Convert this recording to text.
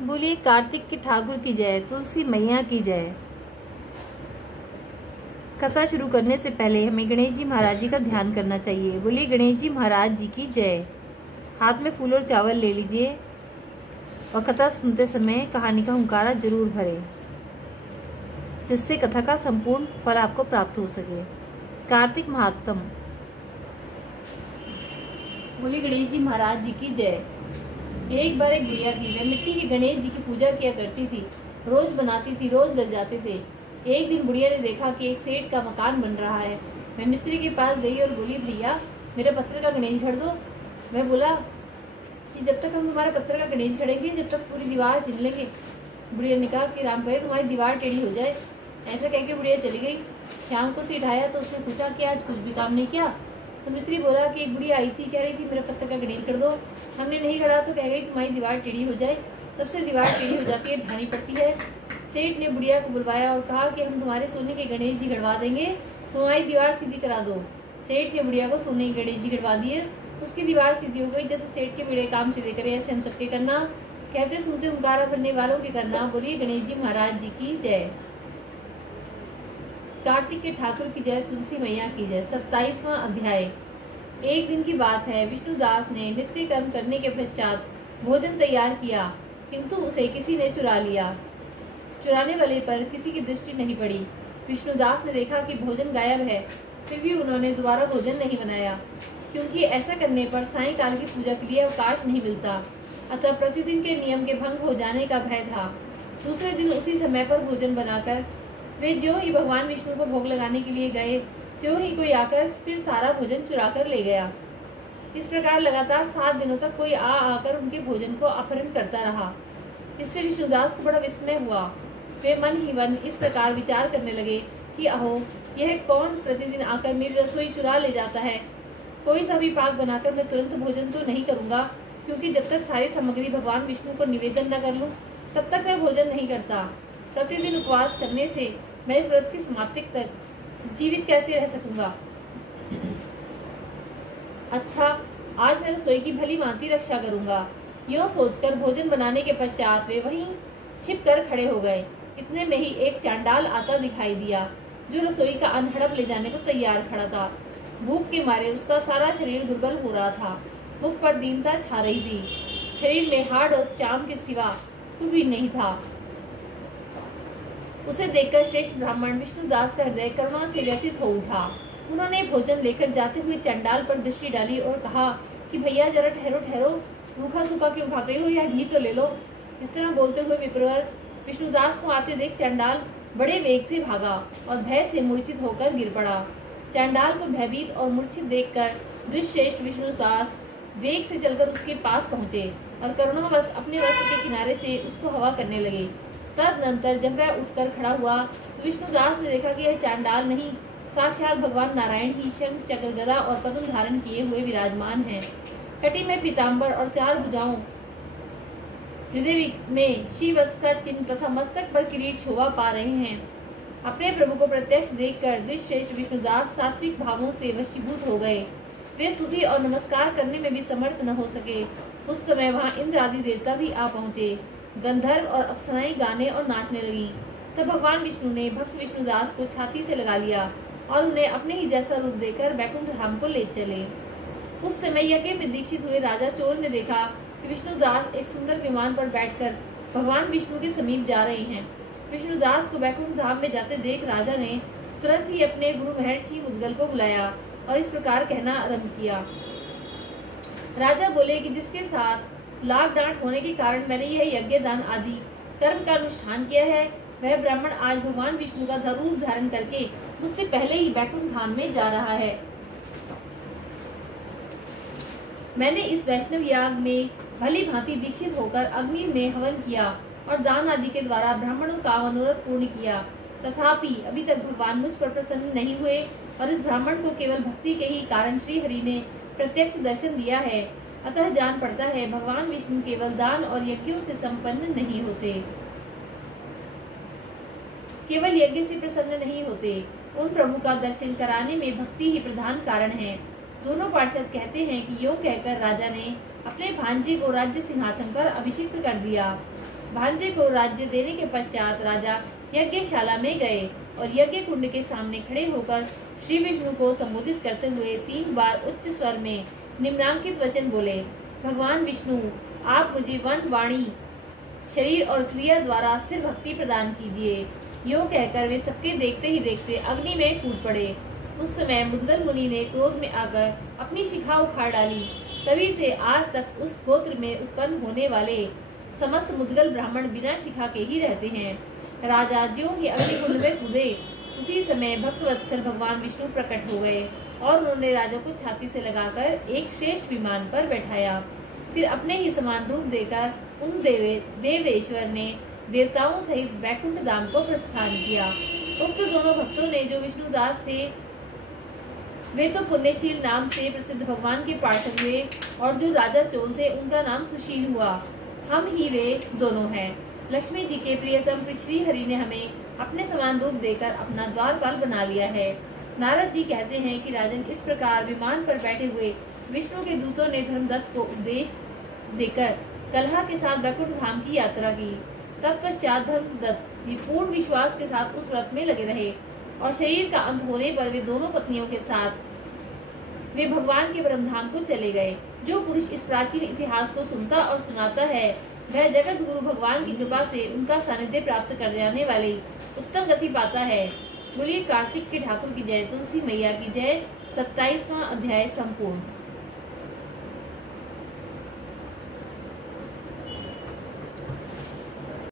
बोलिए कार्तिक के ठाकुर की जय, तुलसी मैया की जय। कथा शुरू करने से पहले हमें गणेश जी महाराज जी का ध्यान करना चाहिए। बोलिए गणेश जी महाराज जी की जय। हाथ में फूल और चावल ले लीजिए और कथा सुनते समय कहानी का हुंकारा जरूर भरें, जिससे कथा का संपूर्ण फल आपको प्राप्त हो सके। कार्तिक महात्म। बोलिए गणेश जी महाराज जी की जय। एक बार एक बुढ़िया थी। वह मिट्टी के गणेश जी की पूजा किया करती थी। रोज बनाती थी, रोज गल जाते थे। एक दिन बुढ़िया ने देखा कि एक सेठ का मकान बन रहा है। वह मिस्त्री के पास गई और बोली, भैया मेरे पत्थर का गणेश गढ़ दो। वह बोला कि जब तक हम तुम्हारे पत्थर का गणेश गढ़ेंगे, जब तक पूरी दीवार छीन लेंगे। बुढ़िया ने कहा कि राम करे तुम्हारी दीवार टेढ़ी हो जाए। ऐसा कह के बुढ़िया चली गई। शाम को सीट आया तो उसने पूछा कि आज कुछ भी काम नहीं किया। तो मिस्त्री बोला कि एक बुढ़िया आई थी, कह रही थी मेरे पत्थर का गणेश कर दो। हमने नहीं गढ़ा तो कह गई तुम्हारी दीवार टेढ़ी हो जाए। तब से दीवार टेढ़ी हो जाती है, ढानी पड़ती है। सेठ ने बुढ़िया को बुलवाया और कहा कि हम तुम्हारे सोने के गणेश जी गढ़वा देंगे, तुम्हारी दीवार सीधी करा दो। सेठ ने बुढ़िया को सोने के गणेश जी गढ़वा दिए। उसकी दीवार सीधी हो गई। जैसे सेठ के बड़े काम सीधे करे, ऐसे हम सबके करना। कहते सुनते हुंकारा भरने वालों के करना। बोलिए गणेश जी महाराज जी की जय। कार्तिक के ठाकुर की जय, तुलसी मैया की जय। 27वां अध्याय। एक दिन की बात है। विष्णुदास ने नित्य कर्म करने के पश्चात भोजन तैयार किया, किंतु उसे किसी ने चुरा लिया। चुराने वाले पर किसी की दृष्टि नहीं पड़ी। विष्णुदास ने देखा कि भोजन गायब है, फिर भी उन्होंने दोबारा भोजन नहीं बनाया, क्योंकि ऐसा करने पर सायंकाल की पूजा के लिए अवकाश नहीं मिलता। अतः प्रतिदिन के नियम के भंग हो जाने का भय था। दूसरे दिन उसी समय पर भोजन बनाकर वे ज्यों ही भगवान विष्णु को भोग लगाने के लिए गए, त्यों ही कोई आकर फिर सारा भोजन चुरा कर ले गया। इस प्रकार लगातार 7 दिनों तक कोई आकर उनके भोजन को अपहरण करता रहा। इससे विष्णुदास को बड़ा विस्मय हुआ। वे मन ही मन इस प्रकार विचार करने लगे कि अहो, यह कौन प्रतिदिन आकर मेरी रसोई चुरा ले जाता है। कोई सा भी पाक बनाकर मैं तुरंत भोजन तो नहीं करूंगा, क्योंकि जब तक सारी सामग्री भगवान विष्णु को निवेदन न कर लूं, तब तक मैं भोजन नहीं करता। प्रतिदिन उपवास करने से मैं इस व्रत की समाप्ति तक जीवित कैसे रह सकूंगा। अच्छा, आज मैं रसोई की भली भांति रक्षा करूंगा। यूं सोचकर भोजन बनाने के पश्चात वे वहीं छिप कर खड़े हो गए। इतने में ही एक चांडाल आता दिखाई दिया, जो रसोई का अन्न हड़प ले जाने को तैयार खड़ा था। भूख के मारे उसका सारा शरीर दुर्बल हो रहा था। मुख पर दीनता छा रही थी। शरीर में हाड़ और चाम के सिवा कुछ भी नहीं था। उसे देखकर श्रेष्ठ ब्राह्मण विष्णुदास का हृदय करुणा से व्यथित हो उठा। उन्होंने भोजन लेकर जाते हुए चंडाल पर दृष्टि डाली और कहा कि भैया जरा ठहरो ठहरो, रूखा सूखा क्यों खाते हो, या घी तो ले लो। इस तरह बोलते हुए विप्रवर विष्णुदास को आते देख चंडाल बड़े वेग से भागा और भय से मूर्छित होकर गिर पड़ा। चंडाल को भयभीत और मूर्छित देखकर दुष्श्रेष्ठ विष्णुदास वेग से चलकर उसके पास पहुंचे और करुणावश अपने वस्त्र के किनारे से उसको हवा करने लगे। तदनंतर जब वह उठकर खड़ा हुआ तो विष्णुदास ने देखा कि यह चांडाल नहीं, साक्षात भगवान नारायण ही शंख चक्र गदा और पद्म धारण किए हुए विराजमान हैं। कटी में पीताम्बर और 4 भुजाओं, हृदय में शिवस्त्र का चिन्ह तथा मस्तक पर किरीट शोभा पा रहे हैं। अपने प्रभु को प्रत्यक्ष देखकर द्विश्रेष्ठ विष्णुदास सात्विक भावों से वशीभूत हो गए। वे स्तुति और नमस्कार करने में भी समर्थ न हो सके। उस समय वहां इंद्र आदि देवता भी आ पहुंचे। गंधर्व और अप्सराएं गाने और नाचने लगी। तब भगवान विष्णु ने भक्त विष्णुदास को छाती से लगा लिया और उन्हें अपने ही जैसा रूप देकर वैकुंठ धाम को ले चले। उस समय यज्ञ में दीक्षित हुए राजा चोल ने देखा कि विष्णुदास एक सुंदर विमान पर बैठकर भगवान विष्णु के समीप जा रहे हैं। विष्णुदास को वैकुंठ धाम में जाते देख राजा ने तुरंत ही अपने गुरु महर्षि मुद्गल को बुलाया और इस प्रकार कहना आरंभ किया। राजा बोले कि जिसके साथ लाख डांट होने के कारण मैंने यह यज्ञ दान आदि कर्म का अनुष्ठान किया है, वह ब्राह्मण आज भगवान विष्णु का रूप धारण करके मुझसे पहले ही वैकुंठ धाम में जा रहा है। मैंने इस वैष्णव याग में भली भांति दीक्षित होकर अग्नि में हवन किया और दान आदि के द्वारा ब्राह्मणों का मनोरथ पूर्ण किया। तथापि अभी तक भगवान मुझ पर प्रसन्न नहीं हुए और इस ब्राह्मण को केवल भक्ति के ही कारण श्री हरि ने प्रत्यक्ष दर्शन दिया है। अतः जान पड़ता है भगवान विष्णु केवल दान और यज्ञों से संपन्न नहीं होते, केवल यज्ञ से प्रसन्न नहीं होते। उन प्रभु का दर्शन कराने में भक्ति ही प्रधान कारण है। दोनों पार्षद कहते हैं कि यूं कहकर राजा ने अपने भांजे को राज्य सिंहासन पर अभिषिक्त कर दिया। भांजे को राज्य देने के पश्चात राजा यज्ञशाला में गए और यज्ञ कुंड के सामने खड़े होकर श्री विष्णु को संबोधित करते हुए 3 बार उच्च स्वर में निम्नांकित वचन बोले। भगवान विष्णु, आप मुझे वन, वाणी, शरीर और क्रिया द्वारा स्थिर भक्ति प्रदान कीजिए। यो कहकर वे सबके देखते ही देखते अग्नि में कूद पड़े। उस समय मुद्गल मुनि ने क्रोध में आकर अपनी शिखा उखाड़ डाली। तभी से आज तक उस गोत्र में उत्पन्न होने वाले समस्त मुद्गल ब्राह्मण बिना शिखा के ही रहते हैं। राजा ज्यों ही अग्निकुंड में कूदे, उसी समय भक्तवत्सल भगवान विष्णु प्रकट हो गए और उन्होंने राजा को छाती से लगाकर एक श्रेष्ठ विमान पर बैठाया। फिर अपने ही समान रूप देकर उन देवेश्वर ने देवताओं सहित वैकुंठ धाम को प्रस्थान किया। उक्त दोनों भक्तों ने जो विष्णुदास थे, वे तो पुण्यशील नाम से प्रसिद्ध भगवान के पार्षद हुए और जो राजा चोल थे उनका नाम सुशील हुआ। हम ही वे दोनों हैं। लक्ष्मी जी के प्रियतम श्री हरि ने हमें अपने समान रूप देकर अपना द्वारपाल बना लिया है। नारद जी कहते हैं कि राजन, इस प्रकार विमान पर बैठे हुए विष्णु के दूतों ने धर्मदत्त को उपदेश देकर कलह के साथ वैकुंठ धाम की यात्रा की। तत्पश्चात धर्मदत्त भी पूर्ण विश्वास के साथ उस व्रत में लगे रहे और शरीर का अंत होने पर वे दोनों पत्नियों के साथ वे भगवान के परमधाम को चले गए। जो पुरुष इस प्राचीन इतिहास को सुनता और सुनाता है, वह जगत गुरु भगवान की कृपा से उनका सानिध्य प्राप्त कर जाने वाली उत्तम गति पाता है। बोलिए कार्तिक के ठाकुर की जय, तुलसी मैया की जय। 27वां अध्याय संपूर्ण।